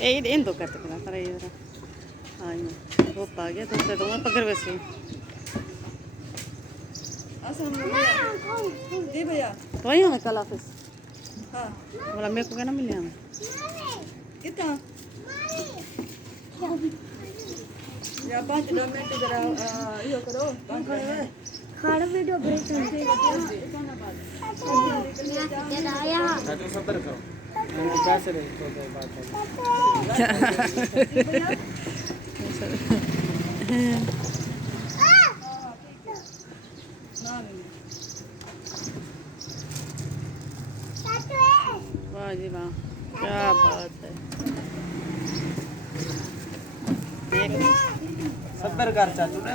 इन दो करते करा पर ये हाँ ये वो पा गया तो मैं पकड़ वैसे जी भैया तो वही हमें कल ऑफिस हाँ बोला मेरे को क्या ना मिले हमें कितना या 5 मिनट जरा यो करो खाना वीडियो ब्रेक करते डॉक्टर सत्तर करो उनके पैसे रहे तो बात वाह जी वाह क्या बात है 70 कर चाचू ने